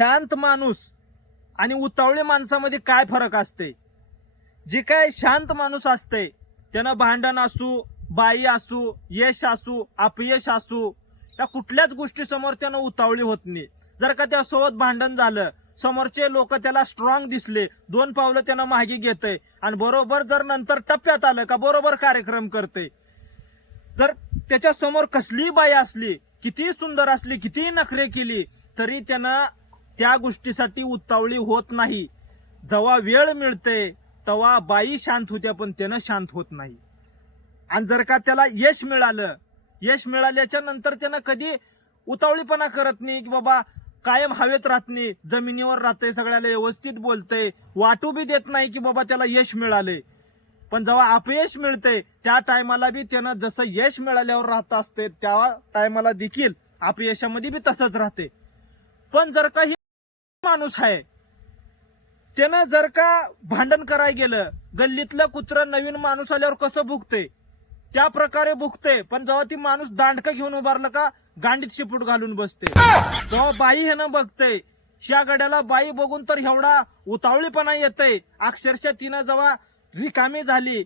शांत माणूस आणि उतावळे माणसामध्ये काय फरक असते? जे काय शांत माणूस असते त्यानं भांडण असू बाई असू यश असू अपयश असू त्या कुठल्याच गोष्टीसमोर त्यानं उतावळी होत नाही. जर का त्यासोबत भांडण झालं समोरचे लोक त्याला स्ट्रॉंग दिसले दोन पावलं त्यानं मागे घेतय आणि बरोबर जर नंतर टप्प्यात आलं का बरोबर कार्यक्रम करते जर त्याच्यासमोर कसलीही बाई असली कितीही सुंदर असली कितीही नखरे केली तरी त्यानं त्या गोष्टीसाठी उतावळी होत नाही. जेव्हा वेळ मिळते तेव्हा बाई शांत होत्या पण त्यानं शांत होत नाही. आणि जर का त्याला यश मिळालं यश मिळाल्याच्या नंतर त्यानं कधी उतावळीपणा करत नाही की बाबा कायम हवेत राहत नाही जमिनीवर राहते सगळ्याला व्यवस्थित बोलतंय वाटू बी देत नाही की बाबा त्याला यश मिळाले पण जेव्हा अपयश मिळते त्या टायमाला बी त्यानं जसं यश मिळाल्यावर राहत असते त्या टायमाला देखील अपयशामध्ये बी तसंच राहते पण जर का माणूस आहे. त्यानं जर का भांडण करायला गेलं गल्लीतलं कुत्र नवीन माणूस आल्यावर कसं भुकते त्या प्रकारे भुकते पण जेव्हा ती माणूस दांडकं घेऊन उभारलं का गांडीत शिपूट घालून बसते. जेव्हा बाई हे न बघते ह्या गड्याला बाई बघून तर एवढा उतावळीपणा येते अक्षरशः तिनं जेव्हा रिकामी झाली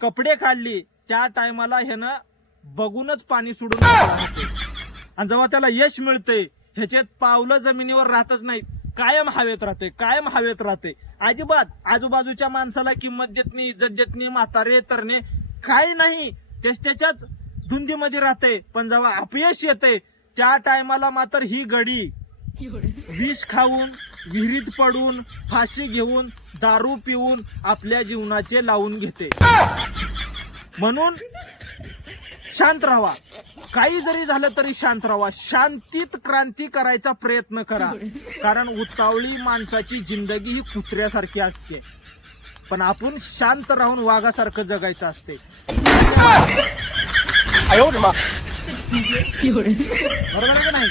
कपडे काढली त्या टायमाला ह्यानं बघूनच पाणी सोडून आणि जेव्हा त्याला यश मिळते ह्याचे पावलं जमिनीवर राहतच नाही कायम हवेत राहते कायम हवेत राहते अजिबात आजूबाजूच्या माणसाला किंमत देत नाही इज्जत देत नाही म्हातारे तरणे काही नाही. तेच त्याच्याच धुंदीमध्ये राहते पण जेव्हा अपयश येते त्या टायमाला मात्र ही गडी विष खाऊन विहिरीत पडून फाशी घेऊन दारू पिऊन आपल्या जीवनाचे लावून घेते. म्हणून शांत राहा. काही जरी झालं तरी शांत राहा. शांतीत क्रांती करायचा प्रयत्न करा. कारण उतावळी माणसाची जिंदगी ही कुत्र्यासारखी असते. पण आपण शांत राहून वाघासारखं जगायचं असते. बरोबर नाही?